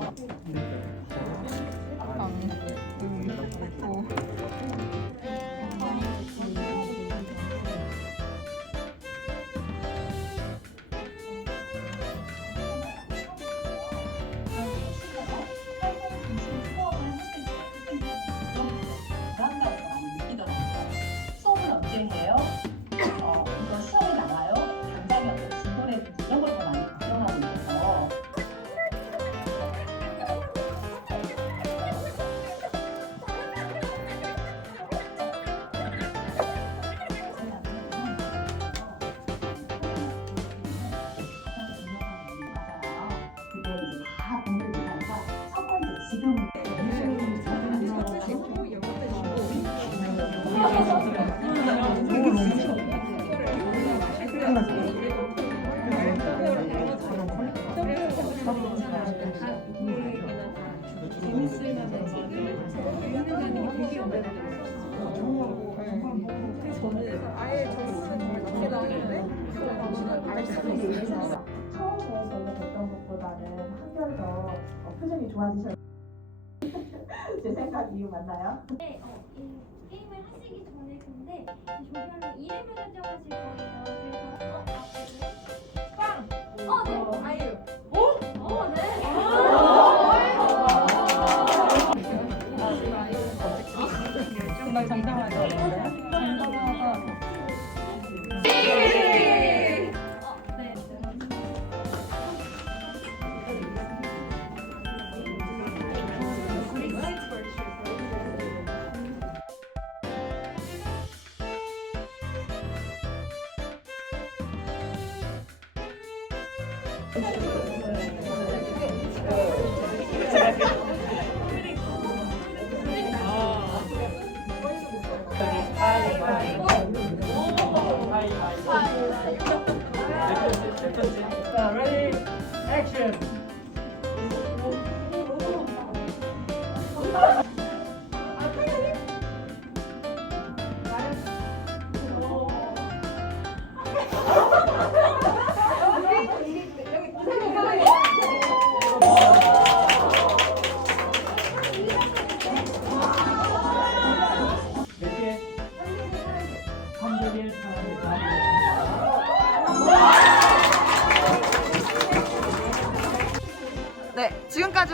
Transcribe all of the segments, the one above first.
감 처음에 저희가 뵀던 것보다는 한결 더 어, 표정이 좋아지셨. 제 생각 이유 맞나요? 네, 어, 이 게임을 하시기 전에 근데 이 조별로 이름을 설정하실 거예요. 그래서 어, 빵!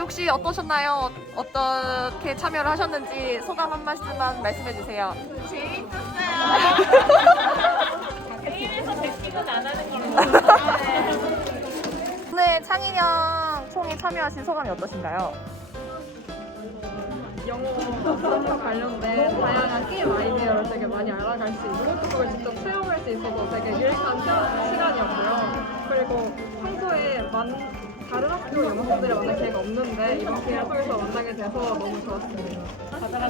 혹시 어떠셨나요? 어떻게 참여를 하셨는지 소감 한 말씀만 말씀해 주세요. 재밌었어요. 오늘 창인형 총이 참여하신 소감이 어떠신가요? 영어와 관련된 다양한 게임 아이디어를 되게 많이 알아갈 수 있고 또 그걸 직접 체험할 수 있어서 되게 유익한 체험 시간이었고요. 그리고 평소에 만, 다른 학교 영어생들을 만날 기회가 없는데 이번 기회를 통해서 만나게 돼서 너무 좋았습니다.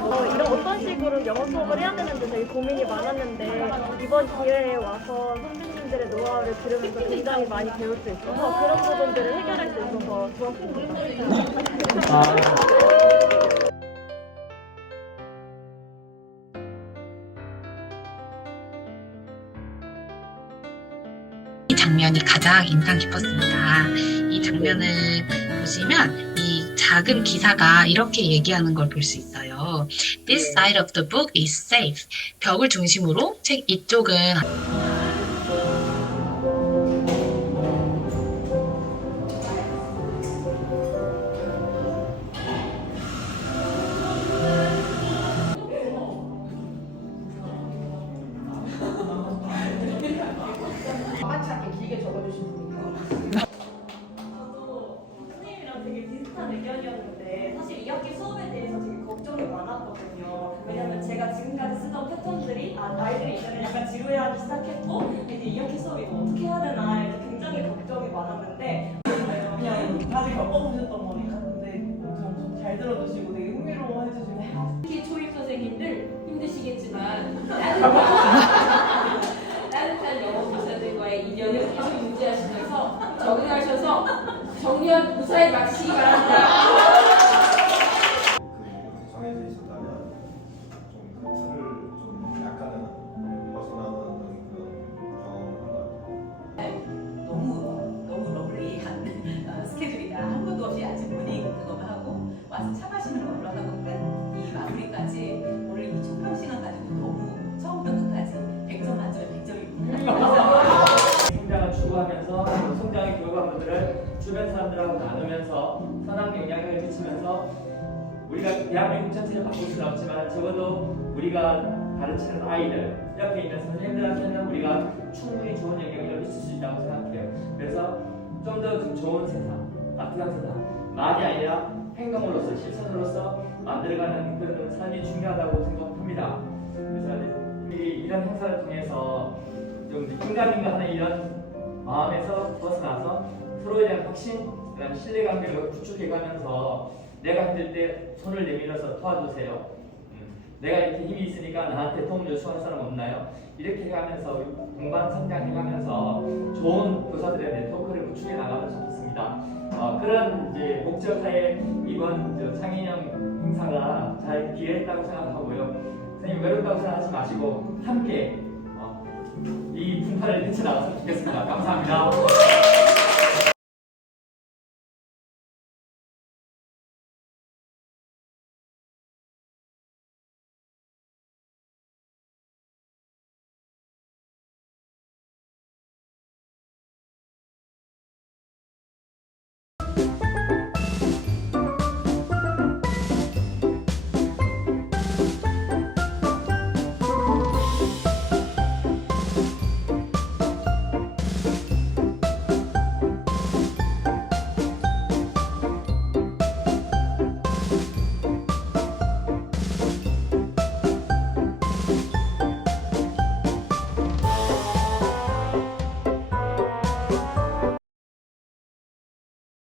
어, 이런 어떤 식으로 영어 수업을 해야 되는지 되게 고민이 많았는데 이번 기회에 와서 선생님들의 노하우를 들으면서 굉장히 많이 배울 수 있어서 그런 부분들을 해결할 수 있어서 좋았습니다. 장면이 가장 인상 깊었습니다. 이 장면을 보시면 이 작은 기사가 이렇게 얘기하는 걸 볼 수 있어요. This side of the book is safe. 벽을 중심으로 책 이쪽은 아, 아이들이 이제는 약간 지루해하기 시작했고 이제 2학기 수업 이거 어떻게 해야 되나 이렇게 굉장히 걱정이 많았는데 그냥 다들 겪어보셨던 거니까 근데 엄청 잘 들어주시고 되게 흥미로워 해주시고 특히 초입 선생님들 힘드시겠지만 따뜻한 영어 교사들과의 인연을 계속 유지하시면서 정리하셔서 정리한 무사히 마치기 바랍니다. 나누면서 선한 영향을 미치면서 우리가 대한민국 전체를 바꿀 수는 없지만 적어도 우리가 가르치는 아이들 옆에 있는 선생님들한테는 우리가 충분히 좋은 영향을 미칠 수 있다고 생각해요. 그래서 좀 더 좋은 세상, 따뜻한 세상, 말이 아니라 행동으로서 실천으로서 만들어가는 그런 삶이 중요하다고 생각합니다. 그래서 이 이런 행사를 통해서 좀 인간인가 하는 이런 마음에서 벗어나서 서로에 대한 확신, 그다음 신뢰관계를 구축해가면서 내가 힘들 때 손을 내밀어서 도와주세요. 음, 내가 이렇게 힘이 있으니까 나한테 도움 요청하는 사람 없나요? 이렇게 해가면서 공간 성장해가면서 좋은 교사들의 네트워크를 구축해 나가면 좋겠습니다. 어, 그런 이제 목적하에 이번 저 창의형 행사가 잘 기회했다고 생각하고요. 선생님 외롭다고 생각하지 마시고 함께 어, 이 분파를 헤쳐나갔으면 좋겠습니다. 감사합니다.